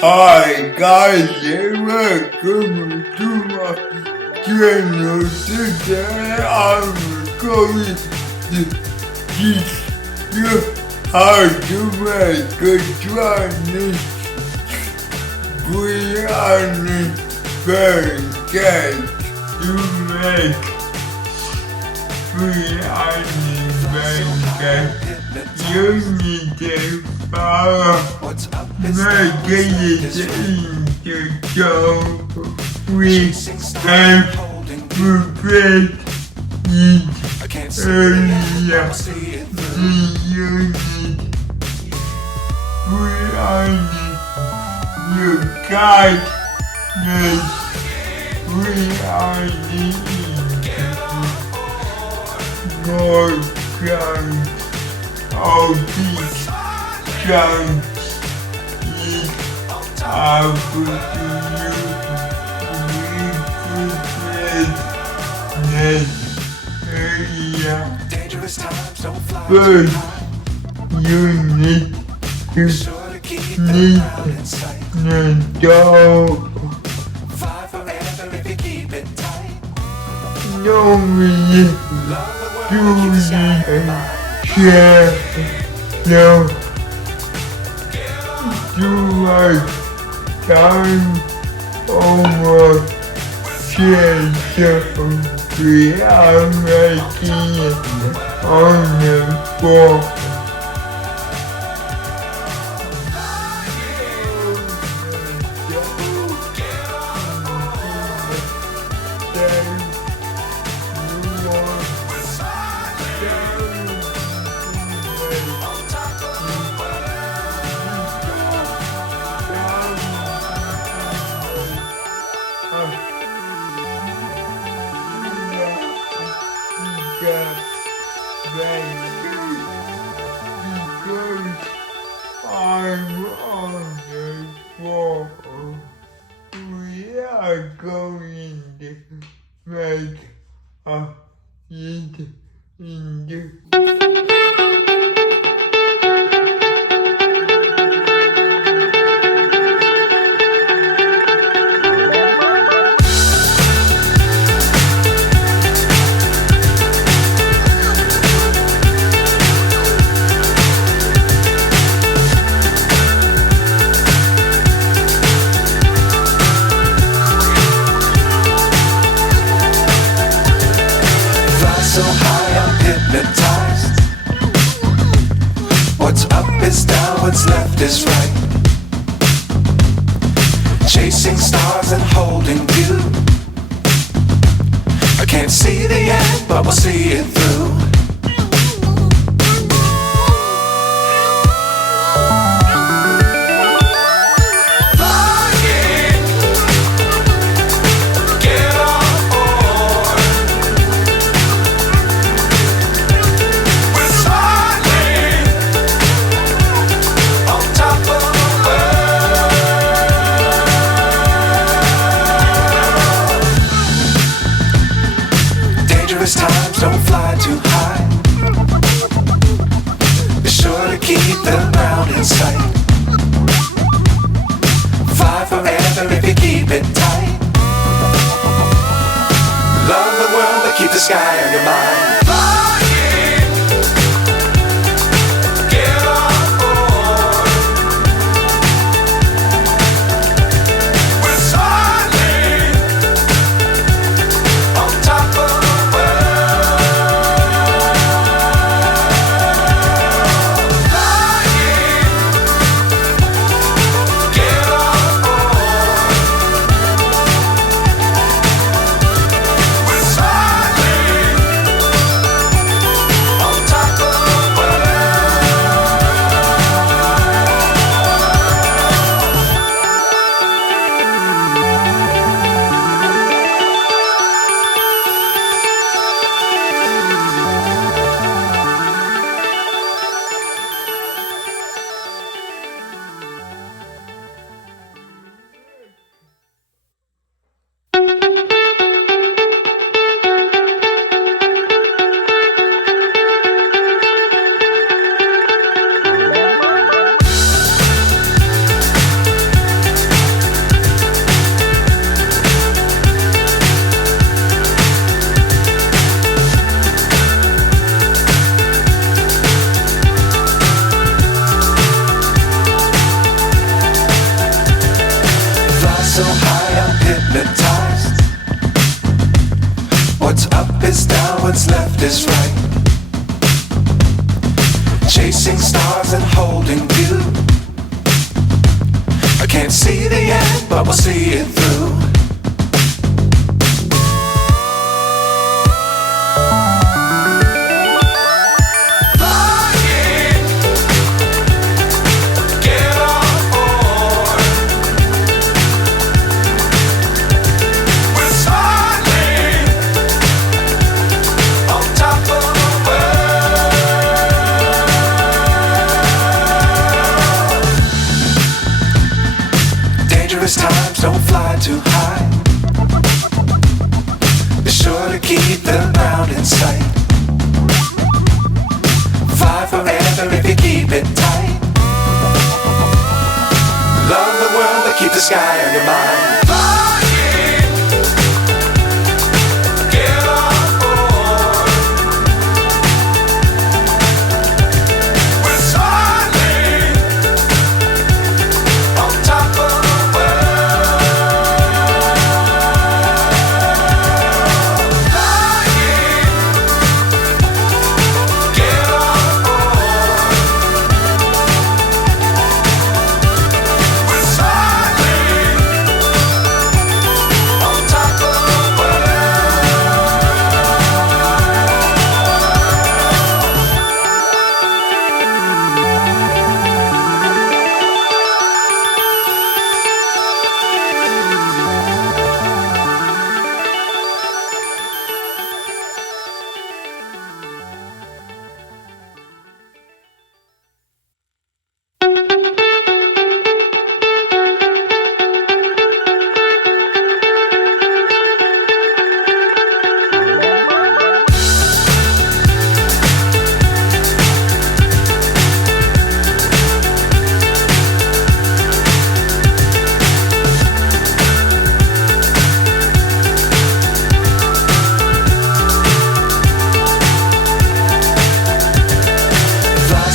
Hi guys, and welcome to my channel. Today I'm going to teach you how to make a Chinese Spring Onion Pancake. To make Spring Onion Pancake, you need to follow make it into dough. We have prepared it earlier. You need put on your guide this put on more chunks of these chunks. First, you need the dough. Normally, do share the do like time over change we are making it on the floor. I'm on the floor. We are going to make it in so high I'm hypnotized. What's up is down, what's left is right. Chasing stars and holding you. I can't see the end, but we'll see it through. Times don't fly too high. Be sure to keep the ground in sight. Fly forever if you keep it tight. Love the world but keep the sky on your mind. hypnotized. What's up is down, what's left is right. Chasing stars and holding you. I can't see the end, but we'll see it through. Times don't fly too high. Be sure to keep the ground in sight. Fly forever if you keep it tight. Love the world but keep the sky on your mind.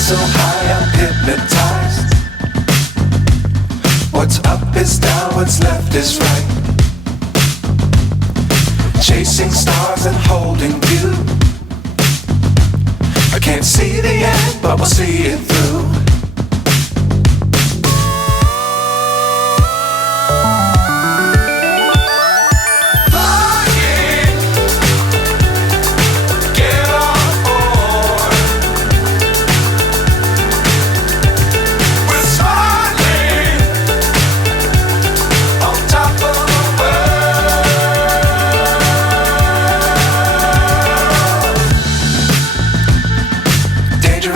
So high I'm hypnotized. What's up is down, what's left is right. Chasing stars and holding you. I can't see the end, but we'll see it through.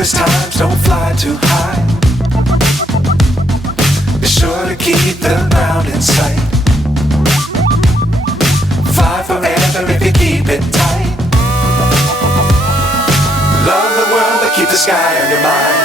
Times don't fly too high. Be sure to keep the ground in sight. Fly forever if you keep it tight. Love the world but keep the sky on your mind.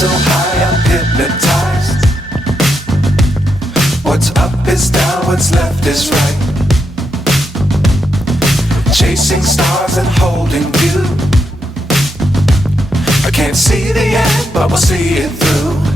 So high I'm hypnotized. What's up is down, what's left is right. Chasing stars and holding you. I can't see the end, but we'll see it through.